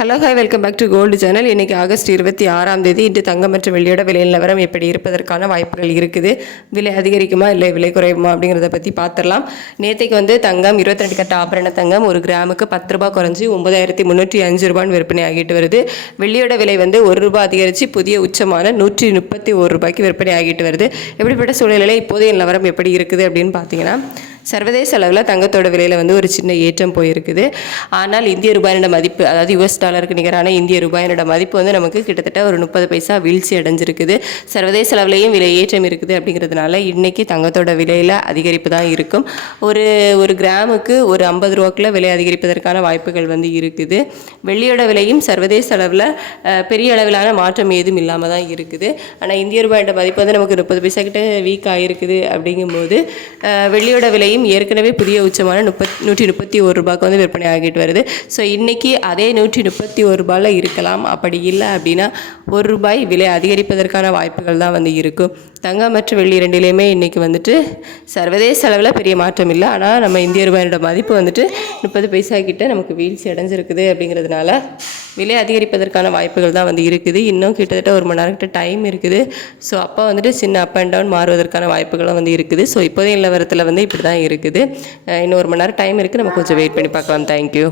Hello hi welcome back to gold channel இன்றைக்கி August இருபத்தி ஆறாம் தேதி இன்று தங்கம் மற்றும் வெள்ளியோட விலை நிலவரம் எப்படி இருப்பதற்கான வாய்ப்புகள் இருக்குது. விலை அதிகரிக்குமா இல்லை விலை குறையுமா அப்படிங்கிறத பற்றி பார்த்துடலாம் நேற்றைக்கு வந்து தங்கம் இருபத்தி ரெண்டு கட்ட ஆபரண தங்கம் ஒரு கிராமுக்கு பத்து ரூபாய் குறைஞ்சி ஒன்பதாயிரத்தி முந்நூற்றி அஞ்சு ரூபான்னு விற்பனை ஆகிட்டு வருது. வெள்ளியோட விலை வந்து ஒரு ரூபாய் அதிகரித்து புதிய உச்சமான நூற்றி முப்பத்தி ஒரு ரூபாய்க்கு விற்பனை ஆகிட்டு வருது. எப்படிப்பட்ட சூழ்நிலையில் இப்போதைய நிலவரம் எப்படி இருக்குது அப்படின்னு பார்த்தீங்கன்னா சர்வதேச அளவில் தங்கத்தோட விலையில் வந்து ஒரு சின்ன ஏற்றம் போயிருக்குது. ஆனால் இந்திய ரூபாயினோட மதிப்பு அதாவது யுஎஸ் டாலருக்கு நிகரான இந்திய ரூபாயினோட மதிப்பு வந்து நமக்கு கிட்டத்தட்ட ஒரு முப்பது பைசா வீழ்ச்சி அடைஞ்சிருக்குது. சர்வதேச அளவுலேயும் விலை ஏற்றம் இருக்குது அப்படிங்கிறதுனால இன்றைக்கி தங்கத்தோட விலையில் அதிகரிப்பு தான் இருக்கும். ஒரு ஒரு கிராமுக்கு ஒரு ஐம்பது ரூபாக்குள்ள விலை அதிகரிப்பதற்கான வாய்ப்புகள் வந்து இருக்குது. வெள்ளியோட விலையும் சர்வதேச அளவில் பெரிய அளவிலான மாற்றம் ஏதும் இல்லாமல் தான் இருக்குது. ஆனால் இந்திய ரூபாயோட மதிப்பு வந்து நமக்கு முப்பது பைசா கிட்ட வீக் ஆகிருக்குது அப்படிங்கும்போது வெள்ளியோட விலையும் ஏற்கனவே புதிய உச்சமான முப்பத் நூற்றி முப்பத்தி ஒரு ரூபாய்க்கு வந்து விற்பனை ஆகிட்டு வருது. ஸோ இன்றைக்கி அதே நூற்றி முப்பத்தி ஒரு ரூபாயில் இருக்கலாம். அப்படி இல்லை அப்படின்னா ஒரு ரூபாய் விலை அதிகரிப்பதற்கான வாய்ப்புகள் தான் வந்து இருக்கும் தங்கம் மற்றும் வெள்ளி ரெண்டிலையுமே இன்றைக்கி வந்துட்டு சர்வதேச அளவில் பெரிய மாற்றம் இல்லை. ஆனால் நம்ம இந்திய ரூபாயோட மதிப்பு வந்துட்டு முப்பது பைசா கிட்ட நமக்கு வீழ்ச்சி அடைஞ்சிருக்குது அப்படிங்கிறதுனால விலை அதிகரிப்பதற்கான வாய்ப்புகள் தான் வந்து இருக்குது. இன்னும் கிட்டத்தட்ட ஒரு மணி நேரம் கிட்ட டைம் இருக்குது. ஸோ அப்போ வந்துட்டு சின்ன அப் அண்ட் டவுன் மாறுவதற்கான வாய்ப்புகளும் வந்து இருக்குது. ஸோ இப்போதைய நிலவரத்தில் வந்து இப்படி தான் இருக்குது இன்னும் ஒரு மணி நேரம் டைம் இருக்குது நம்ம கொஞ்சம் வெயிட் பண்ணி பார்க்கலாம். தேங்க்யூ